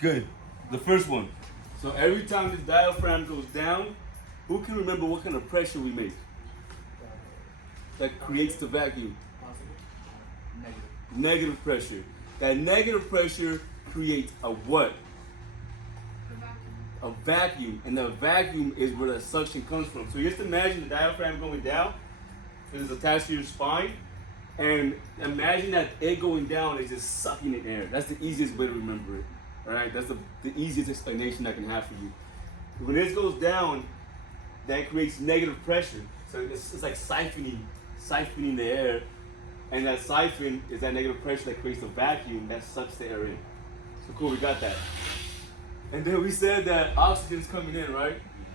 Good. The first one. So every time this diaphragm goes down, who can remember what kind of pressure we make that creates the vacuum? Negative pressure. That negative pressure creates a what? A vacuum. And the vacuum is where the suction comes from. So just imagine the diaphragm going down. This is attached to your spine. And imagine that it going down is just sucking in air. That's the easiest way to remember it. All right, that's the easiest explanation I can have for you. When this goes down, that creates negative pressure. So it's like siphoning the air. And that siphon is that negative pressure that creates a vacuum that sucks the air in. So cool, we got that. And then we said that oxygen's coming in, right?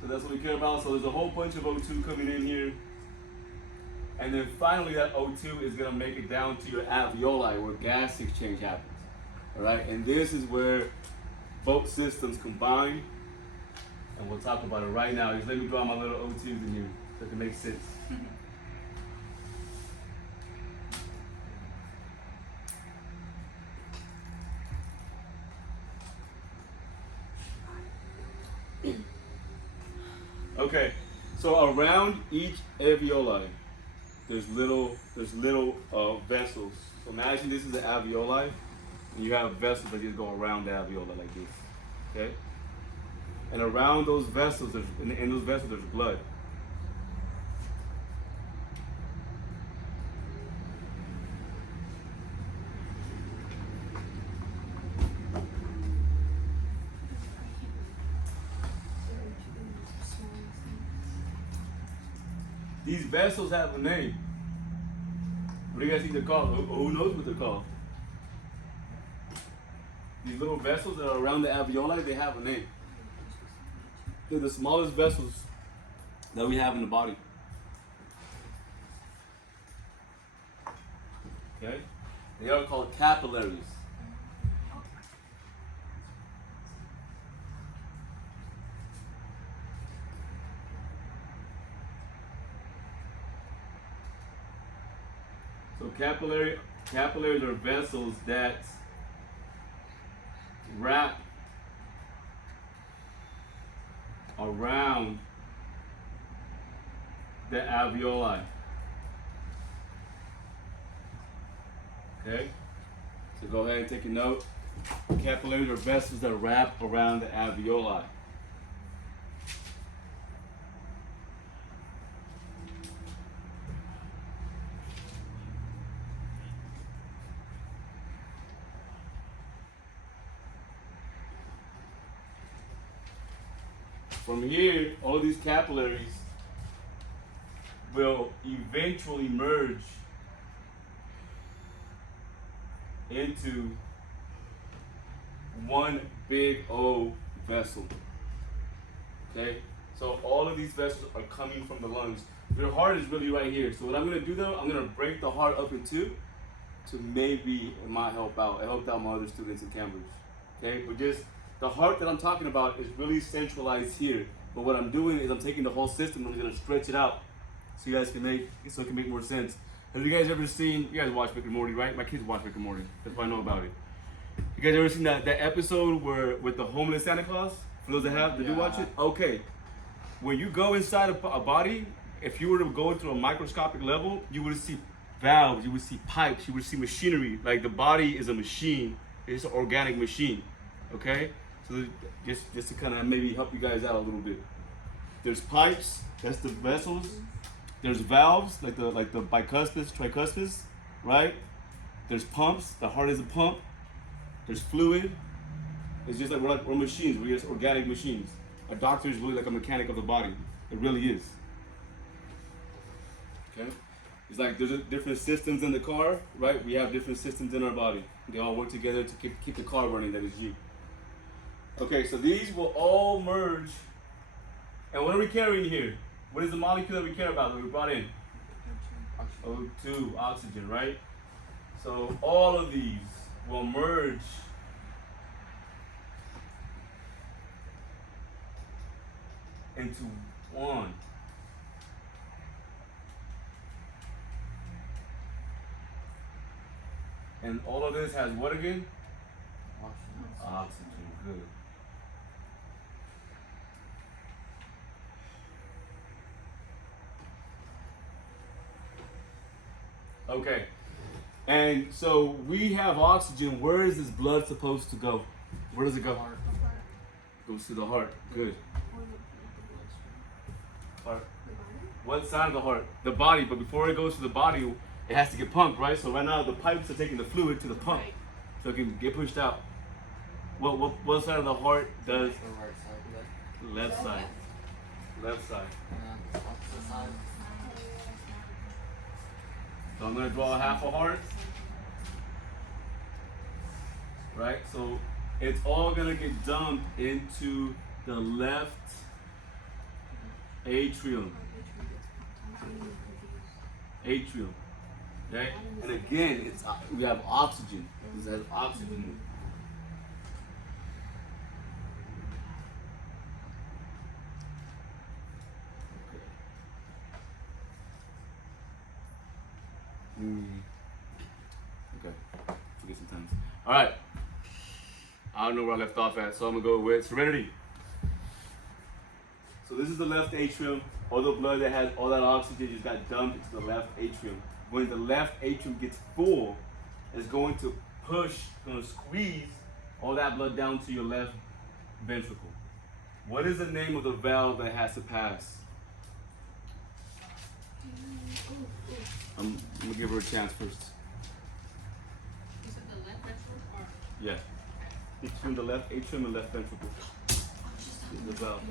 So that's what we care about. So there's a whole bunch of O2 coming in here. And then finally that O2 is gonna make it down to your alveoli where gas exchange happens. All right, and this is where both systems combine. And we'll talk about it right now. Just let me draw my little O2s in here so it can make sense. Okay, so around each alveoli, there's little vessels. So imagine this is the alveoli, and you have vessels that just go around the alveoli like this. Okay, and around those vessels, in those vessels, there's blood. These vessels have a name. What do you guys think they're called? Who knows what they're called? These little vessels that are around the alveoli, they have a name. They're the smallest vessels that we have in the body. Okay? They are called capillaries. So capillaries are vessels that wrap around the alveoli. Okay? So go ahead and take a note. Capillaries are vessels that wrap around the alveoli. From here, all of these capillaries will eventually merge into one big O vessel. Okay? So all of these vessels are coming from the lungs. Your heart is really right here. So what I'm gonna do though, I'm gonna break the heart up in two to maybe it might help out. It helped out my other students in Cambridge. Okay? But just the heart that I'm talking about is really centralized here. But what I'm doing is I'm taking the whole system and I'm gonna stretch it out so you guys can it can make more sense. Have you guys ever seen, you guys watch Rick and Morty, right? My kids watch Rick and Morty. That's why I know about it. You guys ever seen that episode where with the homeless Santa Claus? For those that have, did you watch it? Okay. When you go inside a body, if you were to go into a microscopic level, you would see valves, you would see pipes, you would see machinery. Like the body is a machine. It's an organic machine. Okay? So just to kind of maybe help you guys out a little bit. There's pipes, that's the vessels. There's valves, like the bicuspids, tricuspids, right? There's pumps, the heart is a pump. There's fluid. It's just like we're machines, we're just organic machines. A doctor is really like a mechanic of the body. It really is. Okay? It's like there's different systems in the car, right? We have different systems in our body. They all work together to keep the car running, that is you. Okay, so these will all merge. And what are we carrying here? What is the molecule that we care about that we brought in? O2, oxygen, right? So all of these will merge into one. And all of this has what again? Oxygen, good. Okay. And so we have oxygen. Where is this blood supposed to go? Where does it go? Goes to the heart. Good. Heart. What side of the heart? The body. But before it goes to the body, it has to get pumped, right? So right now the pipes are taking the fluid to the pump, so it can get pushed out. What side of the heart does? Left side. Left side. So I'm gonna draw half a heart. Right? So it's all gonna get dumped into the left atrium. Atrium. Okay? And again, it's we have oxygen. This has oxygen. Okay. Forget sometimes. All right. I don't know where I left off at, so I'm gonna go with serenity. So this is the left atrium. All the blood that has all that oxygen just got dumped into the left atrium. When the left atrium gets full, it's going to squeeze all that blood down to your left ventricle. What is the name of the valve that has to pass? I'm gonna give her a chance first. Is it the left ventricle or? Yeah. Between the left atrium and left ventricle. Is the valve.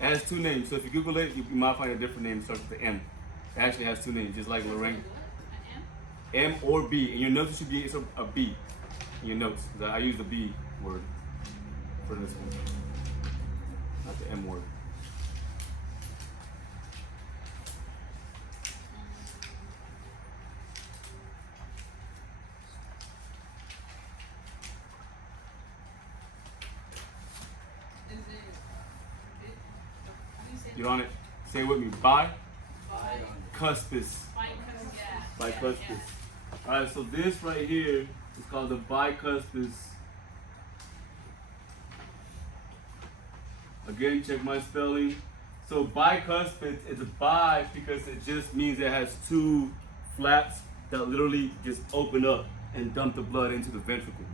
It has two names, so if you Google it, you might find a different name that starts with the M. It actually has two names, just like Lorraine. M or B. In your notes, it should be a B. In your notes, I use the B word for this one, not the M word. You're on it. Say it with me. Bicuspis. Bicuspis. All right, so this right here is called the bicuspis. Again, check my spelling. So bicuspid is a bi because it just means it has two flaps that literally just open up and dump the blood into the ventricle.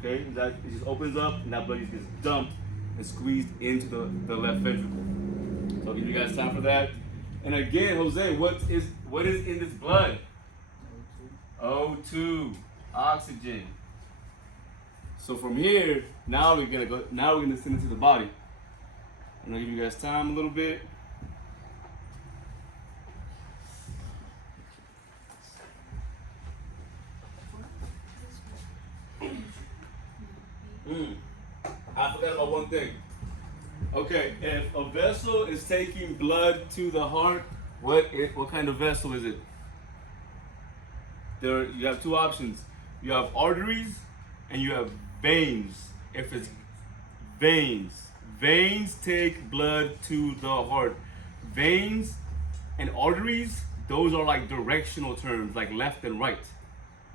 Okay, that it just opens up and that blood just gets dumped and squeezed into the left ventricle. So I'll give you guys time for that. And again, Jose, what is in this blood? O2, oxygen. So from here, now we're gonna send it to the body. I'm gonna give you guys time a little bit. I forgot about one thing. Okay, if a vessel is taking blood to the heart, what kind of vessel is it? You have two options. You have arteries and you have veins. If it's veins take blood to the heart. Veins and arteries, those are like directional terms, like left and right.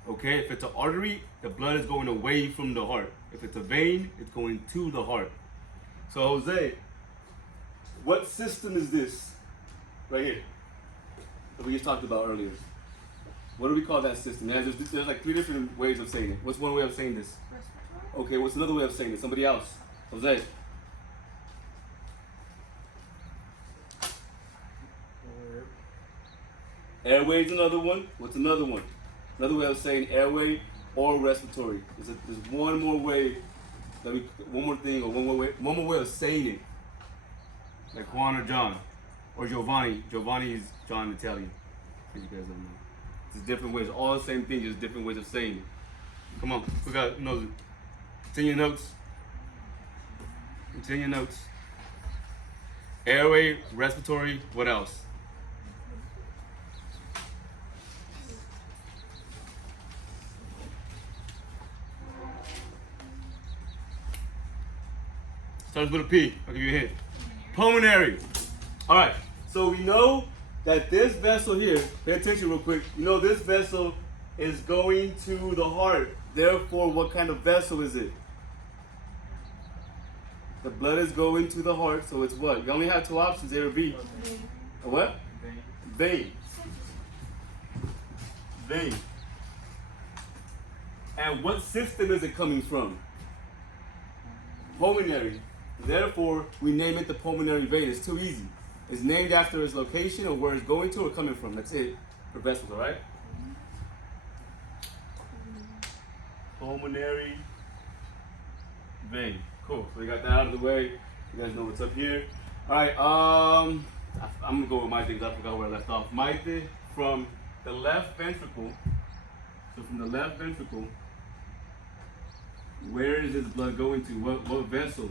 Okay, if it's an artery, the blood is going away from the heart. If it's a vein, it's going to the heart. So Jose, what system is this right here that we just talked about earlier? What do we call that system? There's like three different ways of saying it. What's one way of saying this? Okay, what's another way of saying it? Somebody else. Jose. Airway is another one. What's another one? Another way of saying airway or respiratory. There's one more way, one more thing, or one more way of saying it. Like Juan or John, or Giovanni. Giovanni is John Italian. You guys don't know. It's different ways, all the same thing, just different ways of saying it. Come on, who knows it? It's in your notes. It's in your notes. Airway, respiratory, what else? Starts with a P. I'll give you a hint. Pulmonary. All right. So we know that this vessel here, pay attention real quick. You know this vessel is going to the heart. Therefore, what kind of vessel is it? The blood is going to the heart, so it's what? You only have two options, A or B. A what? Vein. Vein. And what system is it coming from? Pulmonary. Therefore, we name it the pulmonary vein. It's too easy. It's named after its location or where it's going to or coming from. That's it for vessels, all right? Pulmonary vein. Cool. So we got that out of the way. You guys know what's up here. All right. I'm gonna go with my things. I forgot where I left off. My thing from the left ventricle. So from the left ventricle, where is this blood going to? What vessel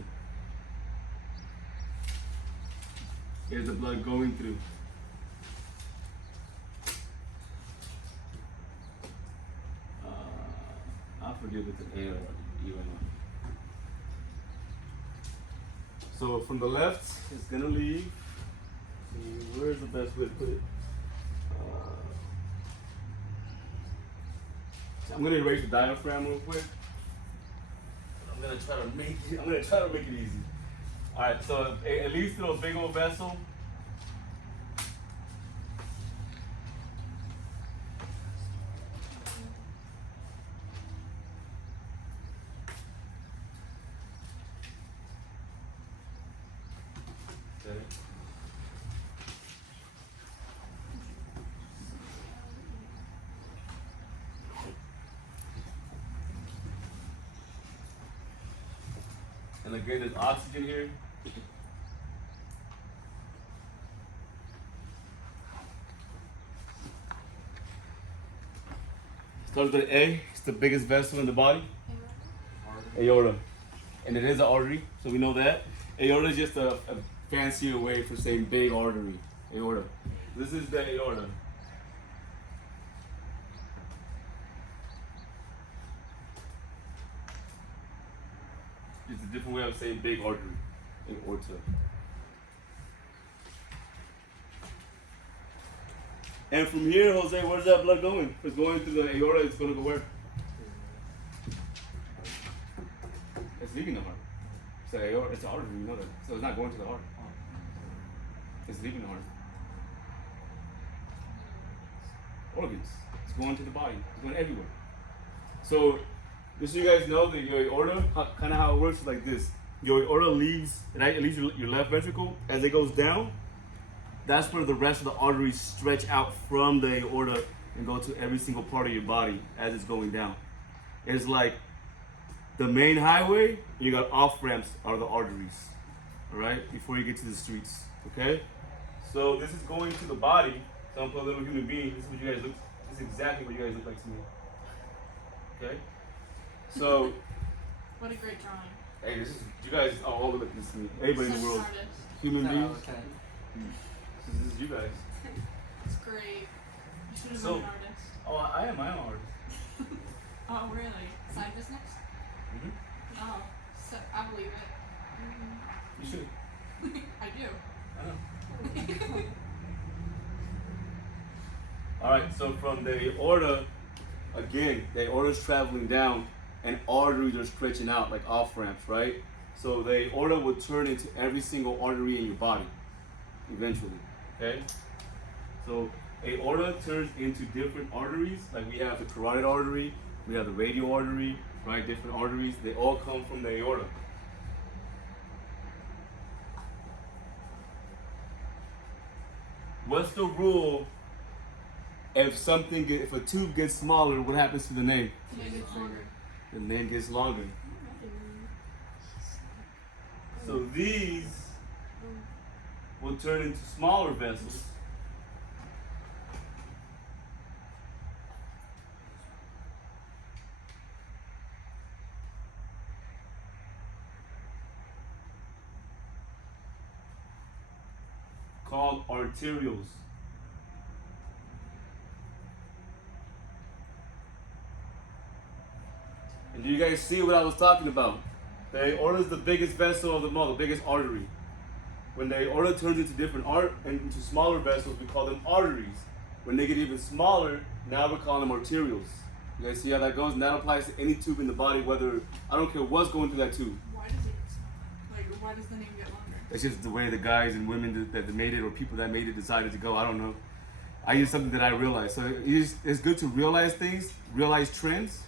is the blood going through? I forget if it's an A or E or not. So from the left, it's gonna leave. Where's the best way to put it? I'm gonna erase the diaphragm real quick. I'm gonna try to make it easy. All right, so it leads to a big old vessel. Okay. And again, there's oxygen here. Starts with A. It's the biggest vessel in the body. Aorta. And it is an artery, so we know that. Aorta is just a fancier way for saying big artery. Aorta. This is the aorta. It's a different way of saying big artery. Aorta. And from here, Jose, where's that blood going? If it's going through the aorta, it's going to go where? It's leaving the heart. It's an aorta, it's an artery, you know that. So it's not going to the heart. It's leaving the heart. Organs. It's going to the body. It's going everywhere. So, just so you guys know that your aorta, kind of how it works is like this. Your aorta leaves, right? It leaves your left ventricle. As it goes down, that's where the rest of the arteries stretch out from the aorta and go to every single part of your body as it's going down. It's like the main highway, and you got off ramps are the arteries, all right? Before you get to the streets, okay? So this is going to the body. So I'm gonna put a little human being. This is what you guys look. This is exactly what you guys look like to me. Okay. So. What a great drawing. Hey, this is you guys are all look like this to me. Everybody in the world. Human beings. This is you guys. It's great. You should have So- been an artist. Oh, I am an artist. Oh, really? Side business? Mm-hmm. Oh, so I believe it. You should. I do. I know. All right. So from the aorta, again, the aorta is traveling down, and arteries are stretching out like off ramps, right? So the aorta will turn into every single artery in your body, eventually. Okay. So aorta turns into different arteries. Like we have the carotid artery, we have the radial artery, right? Different arteries. They all come from the aorta. What's the rule if a tube gets smaller, what happens to the name? The name gets longer. So these will turn into smaller vessels. Called arterioles. And do you guys see what I was talking about? The aorta is the biggest vessel of them all, the biggest artery. When the aorta turns into into smaller vessels, we call them arteries. When they get even smaller, now we're calling them arterioles. You guys see how that goes? And that applies to any tube in the body, whether, I don't care what's going through that tube. Why does it get smaller? Like, why does the name get longer? It's just the way the guys and women that made it, or people that made it, decided to go. I don't know. I use something that I realized. So it's good to realize things, realize trends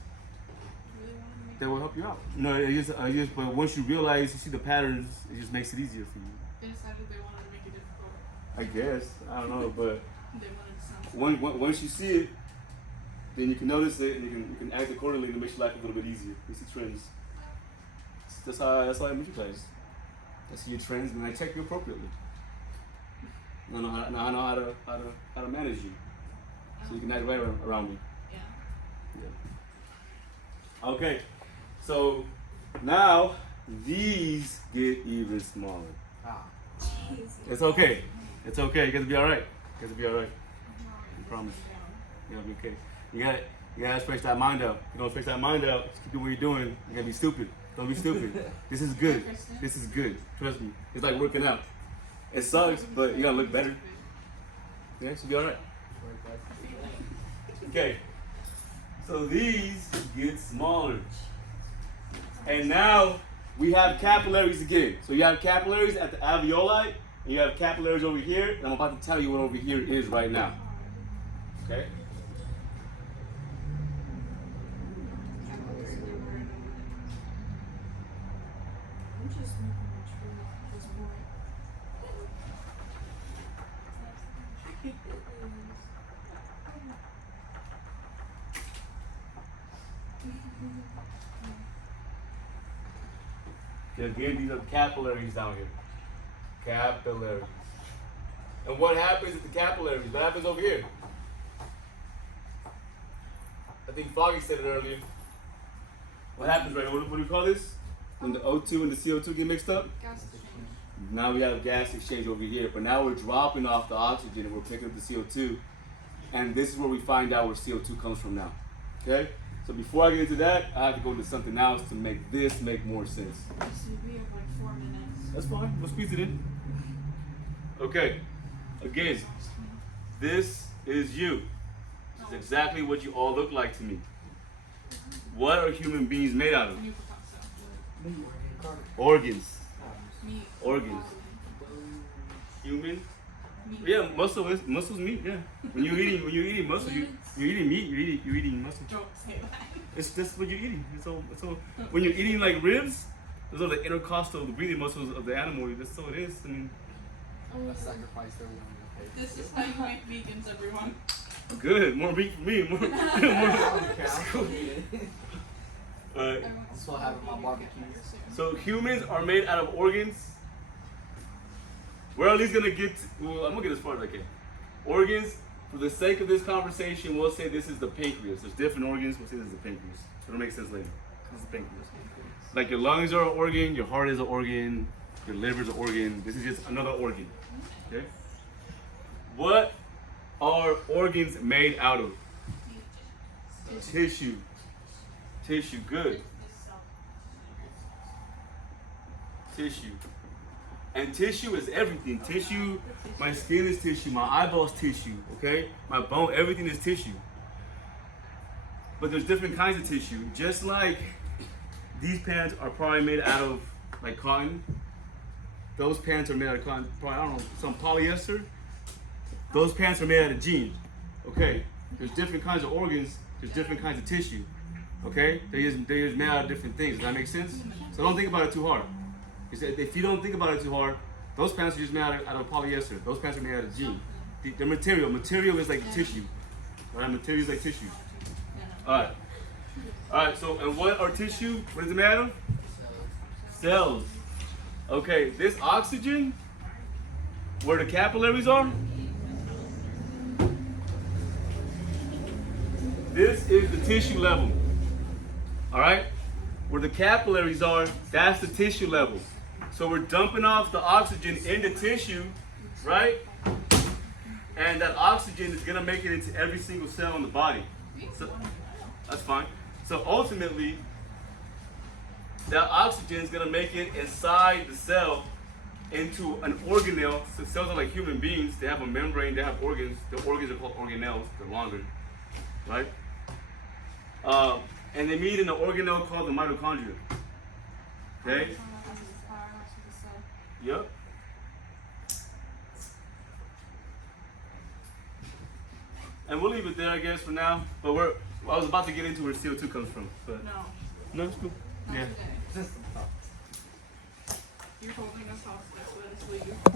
Really want to make that will help you out. No, but once you realize, you see the patterns, it just makes it easier for you. They decided they wanted to make it difficult. I guess. I don't know, but They wanted to sound once you see it, then you can notice it and you can act accordingly to make your life a little bit easier. You see trends. That's how I meet you guys. I see your trends and I check you appropriately. I know how to manage you, so you can act right around me. Yeah. Okay, so now these get even smaller. It's okay. It's okay. You guys will be all right. You guys will be all right. I promise. You'll be okay. You gotta stretch that mind out. If you don't stretch that mind out, just keep doing what you're doing. You're gonna be stupid. Don't be stupid. This is good. This is good. Trust me. It's like working out. It sucks, but you gotta look better. Yeah, it should be all right. Okay. So these get smaller. And now we have capillaries again. So you have capillaries at the alveoli, and you have capillaries over here, and I'm about to tell you what over here is right now. Okay? Again, these are capillaries down here. Capillaries. And what happens at the capillaries? What happens over here? I think Foggy said it earlier. What happens right here? What do we call this? When the O2 and the CO2 get mixed up? gas exchange. Now we have gas exchange over here, but now we're dropping off the oxygen and we're picking up the CO2. And this is where we find out where CO2 comes from now. Okay? So before I get into that, I have to go into something else to make this make more sense. So we have like 4 minutes. That's fine. We'll squeeze it in. Okay. Again, this is you. This is exactly what you all look like to me. What are human beings made out of? Organs. Meat. Organs. Human. Yeah, muscle's meat. Yeah. When you're eating muscle, you're eating meat. You're eating muscle. Don't say that. It's just what you're eating. It's all. When you're eating like ribs, those are the intercostal, the breathing muscles of the animal. That's all it is. I mean, sacrifice they're willing to pay. This is how you make vegans, everyone. good. More meat for me. More. Alright. I'm still having my barbecue. So humans are made out of organs. We're at least gonna get. Well, I'm gonna get as far as I can. Organs. For the sake of this conversation, we'll say this is the pancreas. There's different organs. We'll say this is the pancreas. It'll make sense later. This is the pancreas. Like your lungs are an organ, your heart is an organ, your liver is an organ. This is just another organ. Okay. What are organs made out of? Tissue. Tissue. Good. Tissue. And tissue is everything. Tissue, my skin is tissue, my eyeballs tissue, okay? My bone, everything is tissue. But there's different kinds of tissue. Just like these pants are probably made out of like cotton. Those pants are made out of cotton, probably, I don't know, some polyester. Those pants are made out of jeans, okay? There's different kinds of organs, there's different kinds of tissue, okay? They're just made out of different things. Does that make sense? So don't think about it too hard. If you don't think about it too hard, those pants are just made out of polyester. Those pants are made out of jeans. The material is like tissue. All right, material is like tissue. All right. So, and what are tissue? What is it made out of? Cells. Okay, this oxygen, where the capillaries are, this is the tissue level. All right, where the capillaries are, that's the tissue level. So we're dumping off the oxygen into tissue, right? And that oxygen is gonna make it into every single cell in the body. So, that's fine. So ultimately, that oxygen is gonna make it inside the cell into an organelle. So cells are like human beings. They have a membrane, they have organs. The organs are called organelles, they're longer, right? And they meet in an organelle called the mitochondria. Okay? Yep. And we'll leave it there, I guess, for now. But I was about to get into where CO2 comes from. But No, no, it's cool. not Yeah. today. Just You're holding us hostage. Let us leave.